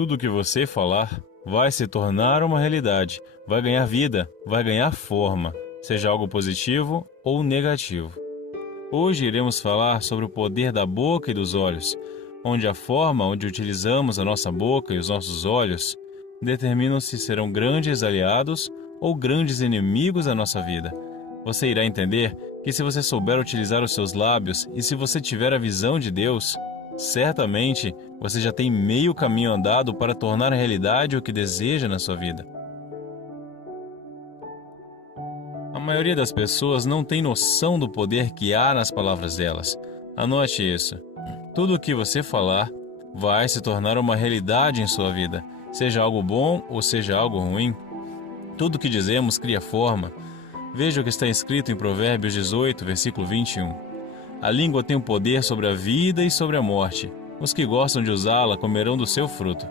Tudo que você falar vai se tornar uma realidade, vai ganhar vida, vai ganhar forma, seja algo positivo ou negativo. Hoje iremos falar sobre o poder da boca e dos olhos, onde a forma onde utilizamos a nossa boca e os nossos olhos determinam se serão grandes aliados ou grandes inimigos da nossa vida. Você irá entender que se você souber utilizar os seus lábios e se você tiver a visão de Deus, certamente você já tem meio caminho andado para tornar realidade o que deseja na sua vida. A maioria das pessoas não tem noção do poder que há nas palavras delas. Anote isso. Tudo o que você falar vai se tornar uma realidade em sua vida, seja algo bom ou seja algo ruim. Tudo o que dizemos cria forma. Veja o que está escrito em Provérbios 18, versículo 21. A língua tem o poder sobre a vida e sobre a morte. Os que gostam de usá-la comerão do seu fruto.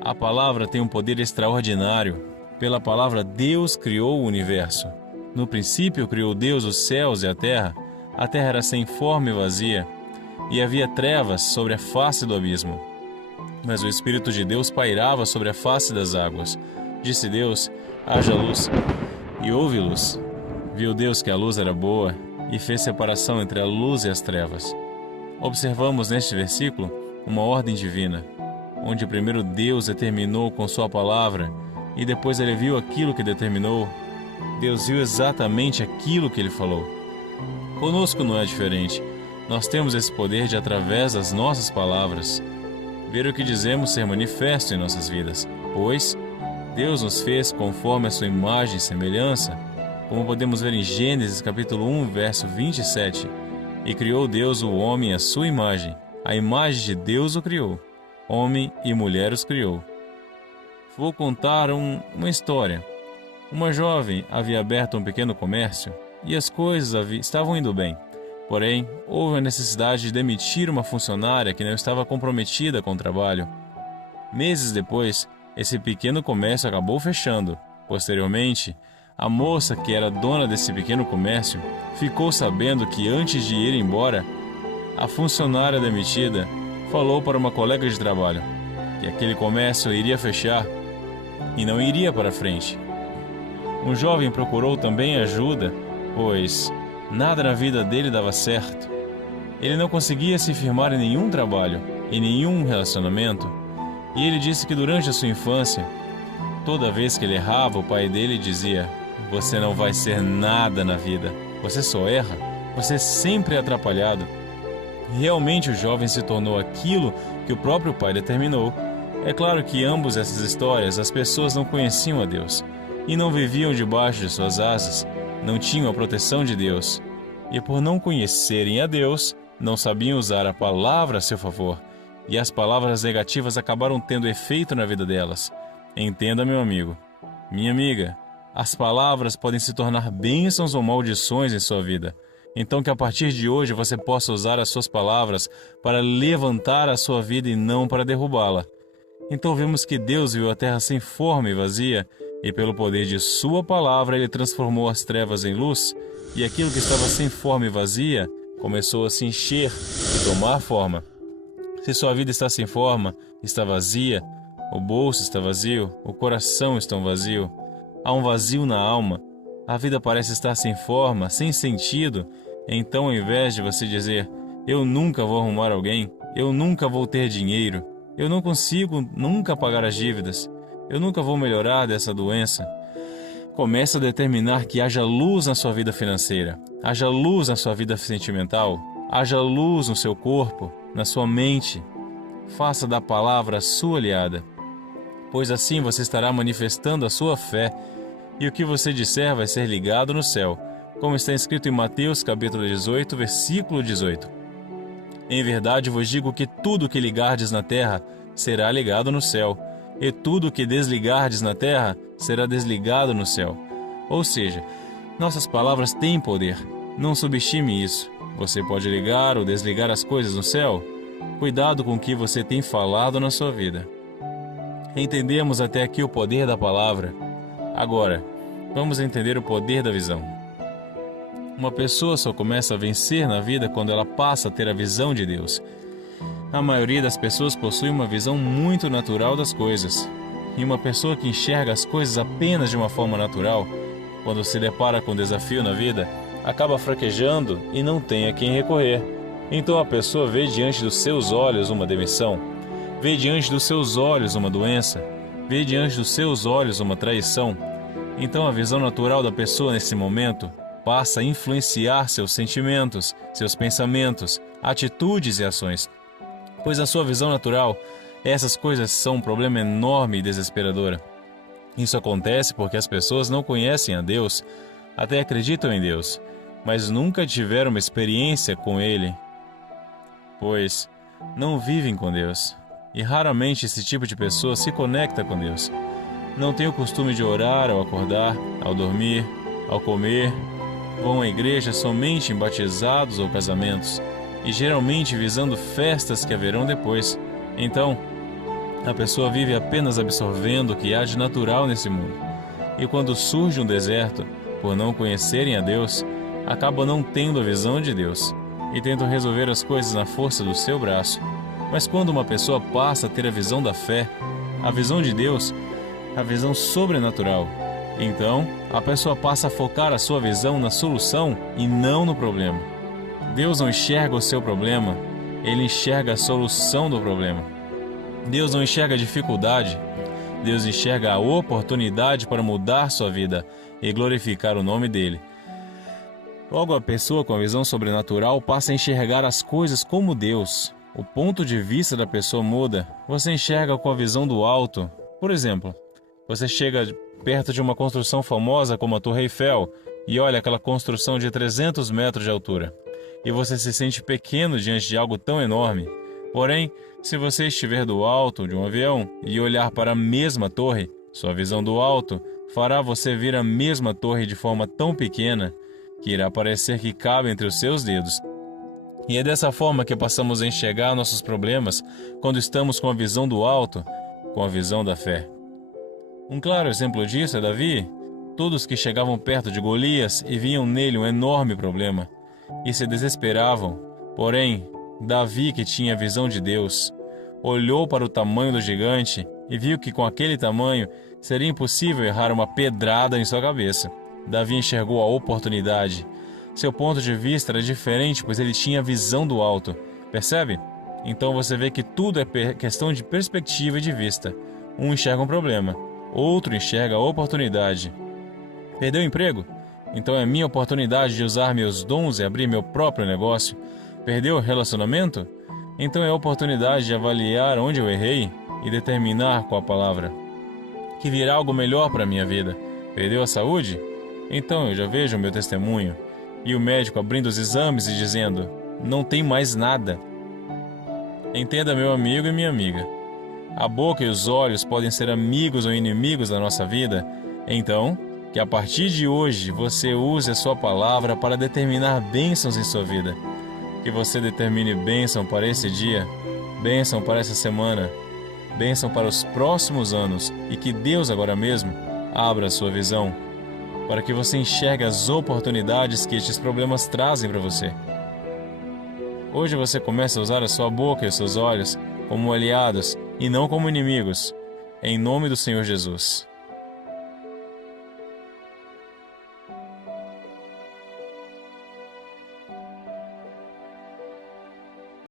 A palavra tem um poder extraordinário. Pela palavra, Deus criou o universo. No princípio, criou Deus os céus e a terra. A terra era sem forma e vazia, e havia trevas sobre a face do abismo. Mas o Espírito de Deus pairava sobre a face das águas. Disse Deus: haja luz. E houve luz. Viu Deus que a luz era boa, e fez separação entre a luz e as trevas. Observamos neste versículo uma ordem divina, onde primeiro Deus determinou com sua palavra, e depois ele viu aquilo que determinou. Deus viu exatamente aquilo que ele falou. Conosco não é diferente. Nós temos esse poder de, através das nossas palavras, ver o que dizemos ser manifesto em nossas vidas, pois Deus nos fez conforme a sua imagem e semelhança, como podemos ver em Gênesis capítulo 1, verso 27. E criou Deus o homem à sua imagem, a imagem de Deus o criou, homem e mulher os criou. Vou contar uma história. Uma jovem havia aberto um pequeno comércio e as coisas estavam indo bem. Porém, houve a necessidade de demitir uma funcionária que não estava comprometida com o trabalho. Meses depois, esse pequeno comércio acabou fechando. Posteriormente, a moça que era dona desse pequeno comércio ficou sabendo que antes de ir embora, a funcionária demitida falou para uma colega de trabalho que aquele comércio iria fechar e não iria para frente. Um jovem procurou também ajuda, pois nada na vida dele dava certo. Ele não conseguia se firmar em nenhum trabalho, em nenhum relacionamento. E ele disse que durante a sua infância, toda vez que ele errava, o pai dele dizia: você não vai ser nada na vida, você só erra, você sempre é atrapalhado. Realmente o jovem se tornou aquilo que o próprio pai determinou. É claro que em ambas essas histórias as pessoas não conheciam a Deus e não viviam debaixo de suas asas, não tinham a proteção de Deus. E por não conhecerem a Deus, não sabiam usar a palavra a seu favor. E as palavras negativas acabaram tendo efeito na vida delas. Entenda, meu amigo, minha amiga, as palavras podem se tornar bênçãos ou maldições em sua vida. Então que a partir de hoje você possa usar as suas palavras para levantar a sua vida e não para derrubá-la. Então vemos que Deus viu a terra sem forma e vazia, e pelo poder de sua palavra ele transformou as trevas em luz, e aquilo que estava sem forma e vazia começou a se encher e tomar forma. Se sua vida está sem forma, está vazia, o bolso está vazio, o coração está vazio, há um vazio na alma, a vida parece estar sem forma, sem sentido, então ao invés de você dizer: eu nunca vou arrumar alguém, eu nunca vou ter dinheiro, eu não consigo nunca pagar as dívidas, eu nunca vou melhorar dessa doença, comece a determinar que haja luz na sua vida financeira, haja luz na sua vida sentimental, haja luz no seu corpo, na sua mente. Faça da palavra a sua aliada, pois assim você estará manifestando a sua fé, e o que você disser vai ser ligado no céu, como está escrito em Mateus capítulo 18, versículo 18. Em verdade vos digo que tudo que ligardes na terra será ligado no céu, e tudo que desligardes na terra será desligado no céu. Ou seja, nossas palavras têm poder. Não subestime isso. Você pode ligar ou desligar as coisas no céu. Cuidado com o que você tem falado na sua vida. Entendemos até aqui o poder da palavra. Agora, vamos entender o poder da visão. Uma pessoa só começa a vencer na vida quando ela passa a ter a visão de Deus. A maioria das pessoas possui uma visão muito natural das coisas. E uma pessoa que enxerga as coisas apenas de uma forma natural, quando se depara com um desafio na vida, acaba fraquejando e não tem a quem recorrer. Então a pessoa vê diante dos seus olhos uma demissão, vê diante dos seus olhos uma doença, vê diante dos seus olhos uma traição. Então a visão natural da pessoa nesse momento passa a influenciar seus sentimentos, seus pensamentos, atitudes e ações. Pois na sua visão natural, essas coisas são um problema enorme e desesperador. Isso acontece porque as pessoas não conhecem a Deus, até acreditam em Deus, mas nunca tiveram uma experiência com Ele, pois não vivem com Deus. E raramente esse tipo de pessoa se conecta com Deus. Não tem o costume de orar ao acordar, ao dormir, ao comer. Vão à igreja somente em batizados ou casamentos, e geralmente visando festas que haverão depois. Então, a pessoa vive apenas absorvendo o que há de natural nesse mundo. E quando surge um deserto, por não conhecerem a Deus, acabam não tendo a visão de Deus e tentam resolver as coisas na força do seu braço. Mas quando uma pessoa passa a ter a visão da fé, a visão de Deus, a visão sobrenatural, então a pessoa passa a focar a sua visão na solução e não no problema. Deus não enxerga o seu problema, Ele enxerga a solução do problema. Deus não enxerga a dificuldade, Deus enxerga a oportunidade para mudar sua vida e glorificar o nome dEle. Logo, a pessoa com a visão sobrenatural passa a enxergar as coisas como Deus. O ponto de vista da pessoa muda. Você enxerga com a visão do alto. Por exemplo, você chega perto de uma construção famosa como a Torre Eiffel e olha aquela construção de 300 metros de altura. E você se sente pequeno diante de algo tão enorme. Porém, se você estiver do alto de um avião e olhar para a mesma torre, sua visão do alto fará você ver a mesma torre de forma tão pequena que irá parecer que cabe entre os seus dedos. E é dessa forma que passamos a enxergar nossos problemas quando estamos com a visão do alto, com a visão da fé. Um claro exemplo disso é Davi. Todos que chegavam perto de Golias e viam nele um enorme problema e se desesperavam. Porém, Davi, que tinha a visão de Deus, olhou para o tamanho do gigante e viu que com aquele tamanho seria impossível errar uma pedrada em sua cabeça. Davi enxergou a oportunidade. Seu ponto de vista era diferente, pois ele tinha a visão do alto. Percebe? Então você vê que tudo é questão de perspectiva e de vista. Um enxerga um problema, outro enxerga a oportunidade. Perdeu o emprego? Então é minha oportunidade de usar meus dons e abrir meu próprio negócio. Perdeu o relacionamento? Então é a oportunidade de avaliar onde eu errei e determinar com a palavra que virá algo melhor para a minha vida. Perdeu a saúde? Então eu já vejo o meu testemunho. E o médico abrindo os exames e dizendo: não tem mais nada. Entenda, meu amigo e minha amiga. A boca e os olhos podem ser amigos ou inimigos da nossa vida. Então, que a partir de hoje você use a sua palavra para determinar bênçãos em sua vida. Que você determine bênção para esse dia, bênção para essa semana, bênção para os próximos anos. E que Deus agora mesmo abra a sua visão, para que você enxergue as oportunidades que estes problemas trazem para você. Hoje você começa a usar a sua boca e os seus olhos como aliados e não como inimigos, em nome do Senhor Jesus.